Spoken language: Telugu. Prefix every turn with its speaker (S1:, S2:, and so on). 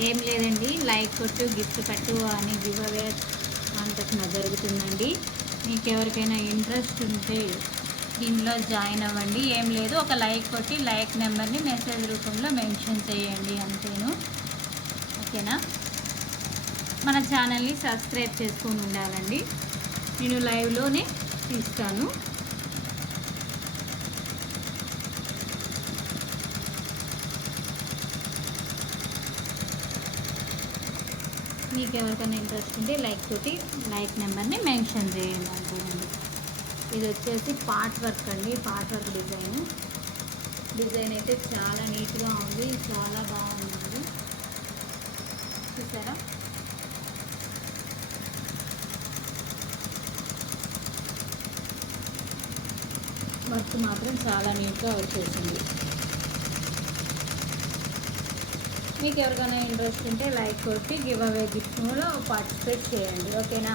S1: ఏం లేదండి. లైక్ కొట్టు గిఫ్ట్ కట్టు అని గివ్ అవే కాంటెక్ట్ జరుగుతుందండి. మీకు ఎవరికైనా ఇంట్రెస్ట్ ఉంటే దీనిలో జాయిన్ అవ్వండి. ఏం లేదు ఒక లైక్ కొట్టి లైక్ నెంబర్ని మెసేజ్ రూపంలో మెన్షన్ చేయండి అంతేను. ఓకేనా? మన ఛానల్ని సబ్స్క్రైబ్ చేసుకొని ఉండాలండి. నేను లైవ్లోనే తీస్తాను. మీకు ఎవరికైనా ఇంట్రెస్ట్ ఉంటే లైక్ తోటి లైక్ నెంబర్ని మెన్షన్ చేయండి అంతేనండి. ఇది వచ్చేసి పార్ట్ వర్క్ అండి పార్ట్ వర్క్ డిజైన్ డిజైన్ అయితే చాలా నీట్గా ఉంది చాలా బాగుంది. చూసారా? వర్క్ మాత్రం చాలా నీట్గా వచ్చేసింది. మీకు ఎవరికైనా ఇంట్రెస్ట్ ఉంటే లైక్ కొట్టి గివ్ అవే గిఫ్ట్లో పార్టిసిపేట్ చేయండి. ఓకేనా?